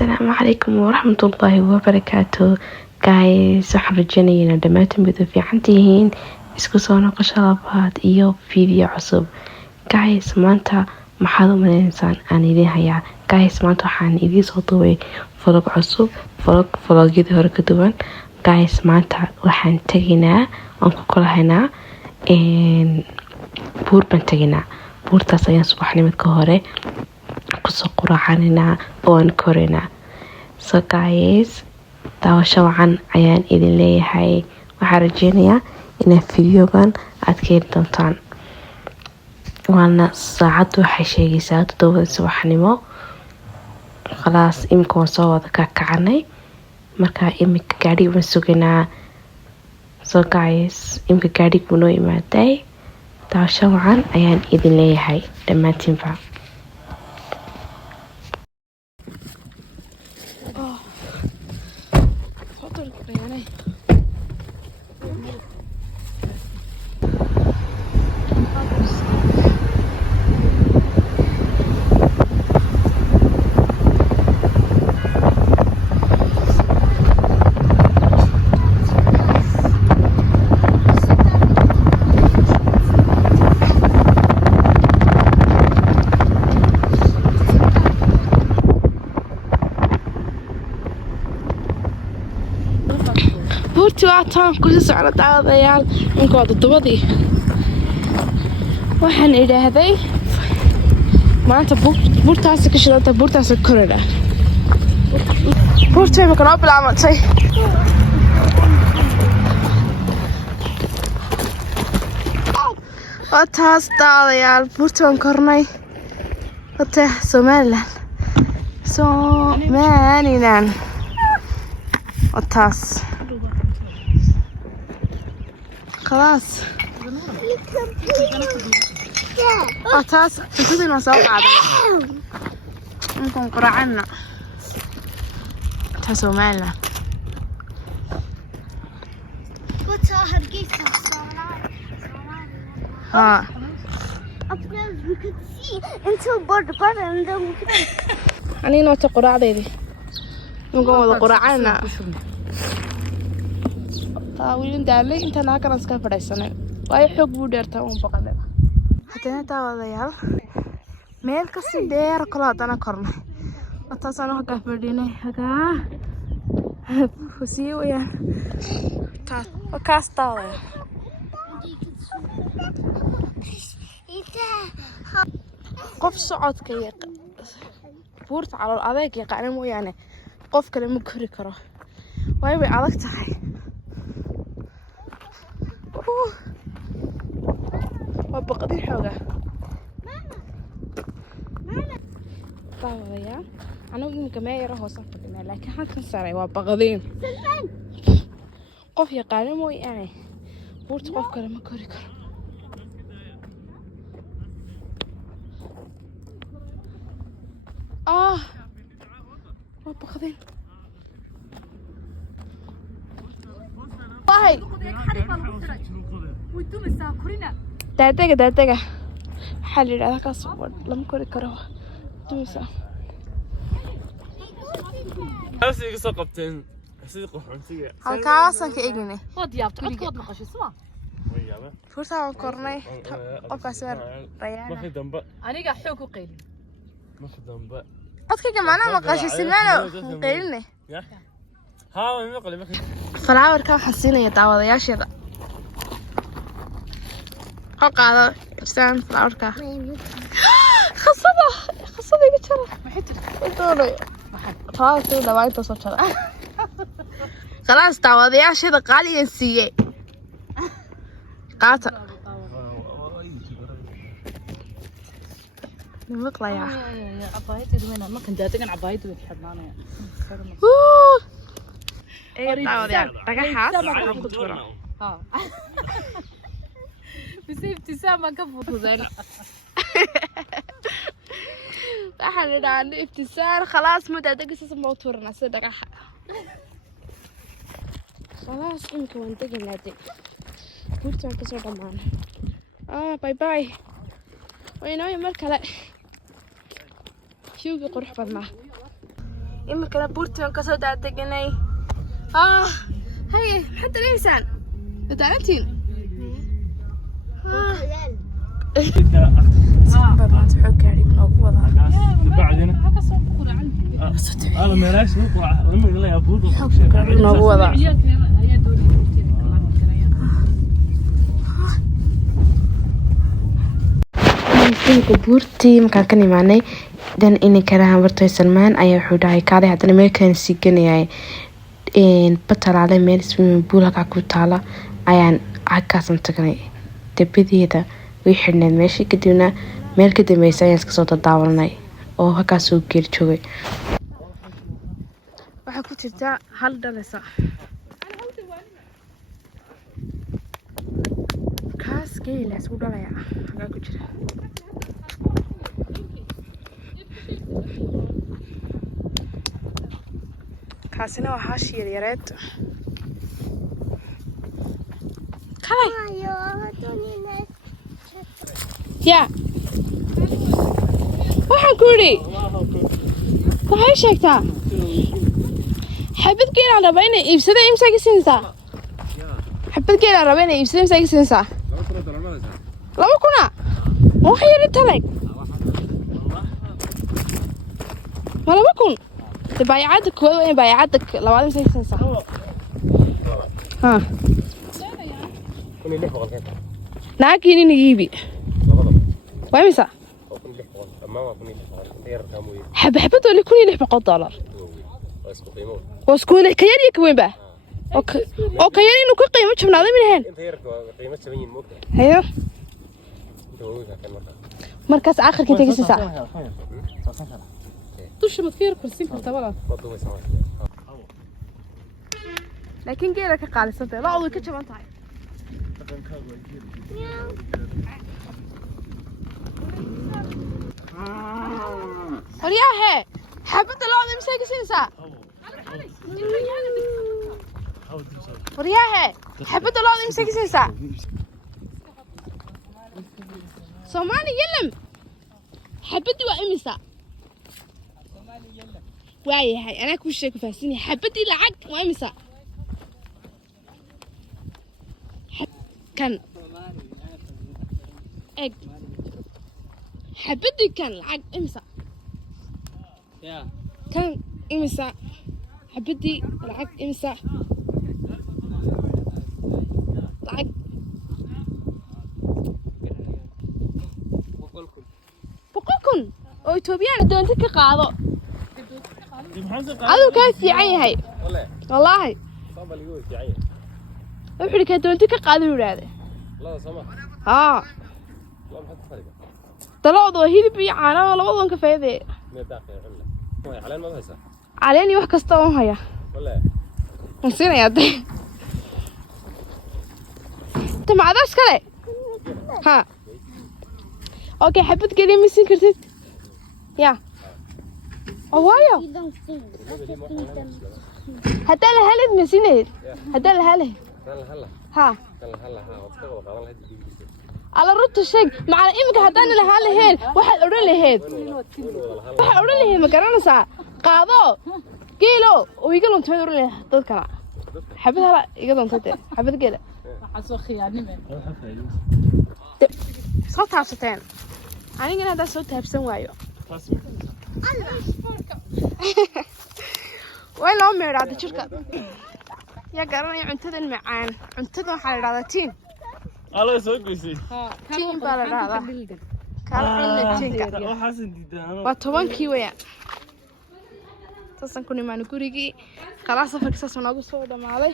السلام عليكم ورحمة الله وبركاته. guys waxaan rajeynayaa inaad dhammaantiin wada fiican tihiin, isku soo noqosho labaad iyo video cusub. guys maanta maxaad u maleynaysaan aan idiin hayaa? guys maanta waxaan idiin soo duubay vlog cusub, vlogyadii hore ka duwan. guys maanta waxaan tegaynaa aan ku kalahaynaa buur baan tegaynaa. buurtaas ayaan subaxnimadka hore kusoo quraacaninaa oo aan koraynaa. so guys daawasho wacan ayaan idin leeyahay. waxaan rajeynayaa inaad videogan aad ka heli doontaan. waana saacaddu waxay sheegaysaa 7 subaxnimo. khalaas imika waan soo wada kakacanay, markaa imika gaadhiga waan sugaynaa. so guys imika gaadhiga wuu noo imaaday. daawasho wacan ayaan idin leeyahay dhammaantiinba. buurtii waataan kusii socno daawadayaal. ninka waa dodobadii. waxaan idhaahday maanta buurtaasi ka shidanta, buurtaasi koradha. buurtii imika noo bilaabantay. waa taas daawadayaal, buurtii waan kornay. wata somaliland waa taas. خلاص أتاس تكون مساوي عادة ممكن قرعنا تسوي معنا ها we could see into board and then we could أنا نوت قرعة دي نقوم قرعنا wiilin daalay inta naagana iska fadhiisanay way xoog buu dheertaa uun baqalay. hadana daawadayaal meel ka sii dheer kala hadana kornay. wataasana waxa ka fadhinay hagaa fusiyo ya taas wakaas daaway qof socodka yaqaan buurta calool adeeg yaqaan mooyaane qof kale ma kori karo. way adag tahay. وبقضي حوجة طاوة يا أنا يمكن ما يروح وصف لنا لكن حتى صار وبقضين قف يقال مو يعني بورت قف كلام كوريكر وبقضين باي دادقة حلل هذا كاسور لم كوري كره دوسا أسيق سقطتين أسيق وحنتيجة هالكاسة كإجني خد يا بتقعد خد نقاش اسمع فرصة كورني قف كسر ريانا ما في دنبا أنا قاعد حوك وقيل ما في دنبا أذكر كمان مقاش سمعنا قيلني ها ما قلي ما في فلاور كان حسينا يتعوض يا شيخ هذا إنسان فلاوركا خصبة يقتشرة يقولوا خلاص كده ما يتصل شرة خلاص تعوض يا شيخ قالي ينسيه قاطع نمقلا يا عبايتي دوينا ما كنت داتقن عبايتي وتحب معنا ايه تعوض يا رجع ها بس ابتسامة كفو ذلك احنا عندنا ابتسام خلاص مدى دقس اسم موتورنا صدق خلاص يمكن ننتقل نادي بورتان كسر معنا. باي باي ويناي مركله شوقي قرح بدنا imikana buurtaan kasoo daadeganay haye maxaad dareemaysaan wadaalantiin maanta wuxuu gaari noogu wadaa noogu wadaa buurtii markaan ka imaanay dan ininkana habartay Salmaan ayaa wuxuu dhahay kaalay haddana meelkan sii ganayay batalaale meel swimming pool halkaa ku taala ayaan halkaasan tagnay dabadeeda way xidhneed meeshii kadibna meel ka dambaysa ayaan iska soo daawanay oo halkaas soo geeri joogay waxaa ku jirta hal dhalasa kaas geela isku dhalaya halkaa ku jira kaasina waa haashi yaryareed kalay ya waxaan ku yidhi waxay sheegtaa xabad geelaan raba inay iibsada imsaa ka siinaysaa xabad geelaan raba inay iibsada imsaa ka siinaysaa 2 kuna ma wax yari taleg ma 2 kun de baayacada kooda in baayacada labaad imsaa ka siinaysaa naagini nigiibi waa imisa حبة اللي كوني لح $100 واسكوني كياني كوين بقى أو كياني إنه كل قيمة شفنا هذا من هين هيا مركز آخر كنت جالس ساعة توش متخير كرسي كتبلا لكن جيلك قال صدق لا أول كتشف أنت هاي ورياه حبة اللعبة مساكي سنسا ورياه حبة اللعبة مساكي سنسا صومالي يلم حبتي وامسا واي هاي انا كل شيء فاسيني حبتي لعق وامسا كان اج حبتي كان لعق امسا كان امسا حبتي لعق امسا لعق بقولكم oo Ethiopian doonta ka qaado adu ka fiican yahay wallahi sabal igu fiican yahay wuxuu ka doonta ka qaado yiraahdo la sama la maxad fariga taloodo hilib iyo caano labadoon ka faa'iiday ma daaqay xilla way caleen ma haysa caleen wax kasta oo haya wallahi nasiina yaade tamaadaas kale اوكي حبيت قولي مسين كرتت يا اوايا هدا لهلد مسينه هدا لهله ها على رد الشيء مع امك هدان لهالهين waxa oran laheed ma garanaysaa qaado kiilo oo iga lunta oran laheed dad kala xabad hala iga lunta xabad geela waxa soo khiyaanime soo taabsateen anigana hada soo taabsan waayo way loo meeraad jirka ya garanay cuntada macaan cuntada waxa la yiraahdaa tiin ala soo goysay tiin baa la yiraahdaa kala cunna tiinka waxa san diidan waa 10 weeyaan tasan ku nimaan gurigii kala safarkiisa soo nagu soo dhamaaday